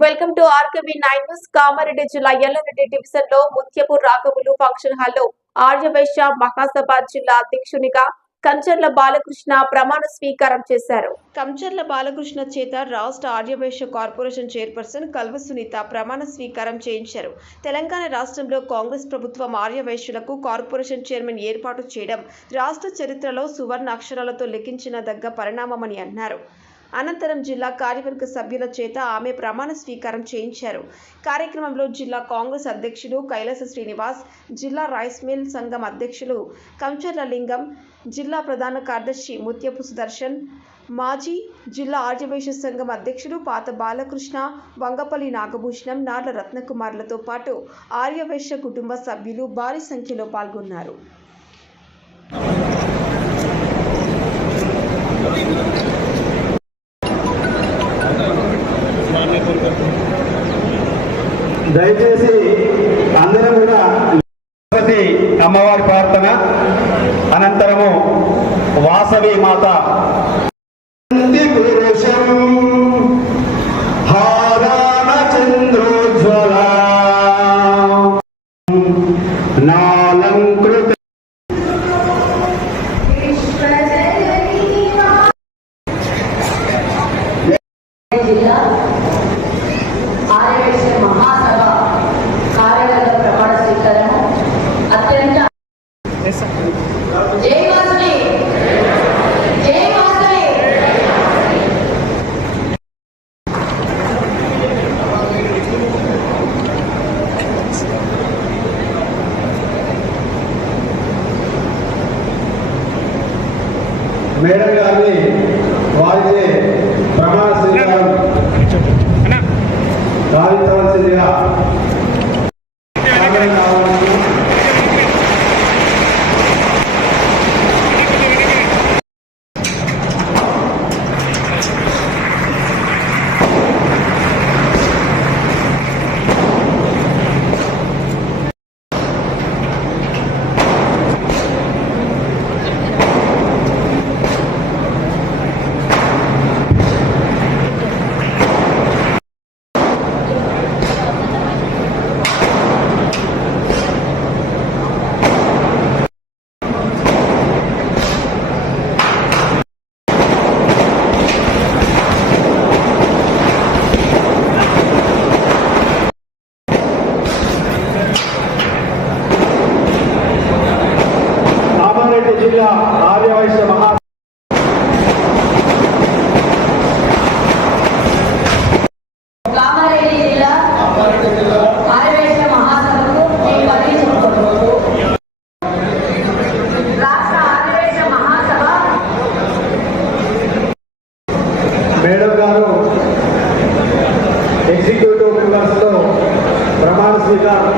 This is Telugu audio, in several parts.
Welcome to RKB nine news. Kamareddy జిల్లా ఎల్లారెడ్డి డివిజన్లో ముత్యపు రాఘవులు ఫంక్షన్ హాల్లో ఆర్యవైశ్య మహాసభ జిల్లా అధ్యక్షునిగా కంచర్ల బాలకృష్ణ ప్రమాణ స్వీకారం చేశారు. కంచర్ల బాలకృష్ణ చేత రాష్ట్ర ఆర్యవైశ్య కార్పొరేషన్ చైర్పర్సన్ కల్వ సునీత ప్రమాణ స్వీకారం చేయించారు. తెలంగాణ రాష్ట్రంలో కాంగ్రెస్ ప్రభుత్వం ఆర్యవైశ్యులకు కార్పొరేషన్ చైర్మన్ ఏర్పాటు చేయడం రాష్ట్ర చరిత్రలో సువర్ణ అక్షరాలతో లెక్కించిన దగ్గ పరిణామమని అన్నారు. అనంతరం జిల్లా కార్యవర్గ సభ్యుల చేత ఆమె ప్రమాణ స్వీకారం చేయించారు. కార్యక్రమంలో జిల్లా కాంగ్రెస్ అధ్యక్షులు కైలాస శ్రీనివాస్ జిల్లా రైస్ మిల్ సంఘం అధ్యక్షులు కంచర్ల లింగం జిల్లా ప్రధాన కార్యదర్శి ముత్యపు సుదర్శన్ మాజీ జిల్లా ఆర్యవైశ్య సంఘం అధ్యక్షులు పాత బాలకృష్ణ వంగపల్లి నాగభూషణం నార్ల రత్నకుమార్లతో పాటు ఆర్యవైశ్య కుటుంబ సభ్యులు భారీ సంఖ్యలో పాల్గొన్నారు. దయచేసి అందరం కూడా అమ్మవారి ప్రార్థన అనంతరము వాసవి మాత. జిల్లా ఆర్యవేశ్య మహాసభ కార్యవర్గ ప్రమాణ స్వీకారము అత్యంత జై వాసవి జై వాసవి మేడం గారిని వారిచే ప్రమాణ స్వీకారం. గావించవలసిందిగా జిల్లా ఆర్యవైశ్య మహా మేడం గారు ఎగ్జిక్యూటివ్ మెంబర్స్తో ప్రమాణ స్వీకారం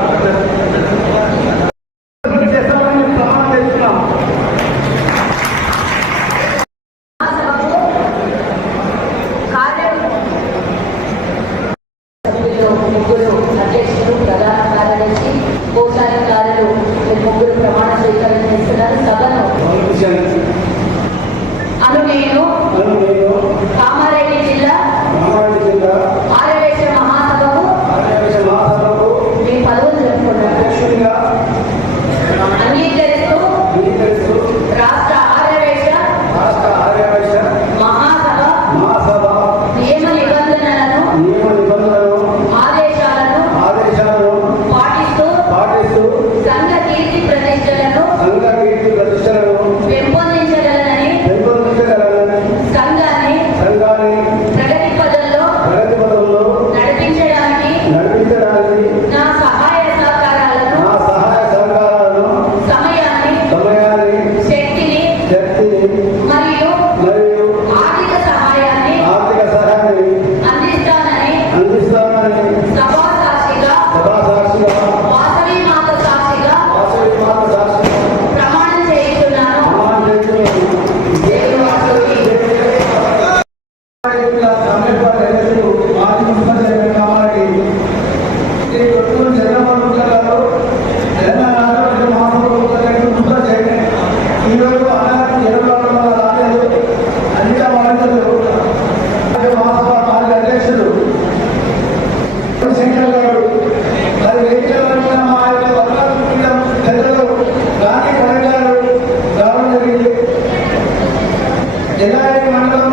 ఎలా మనలో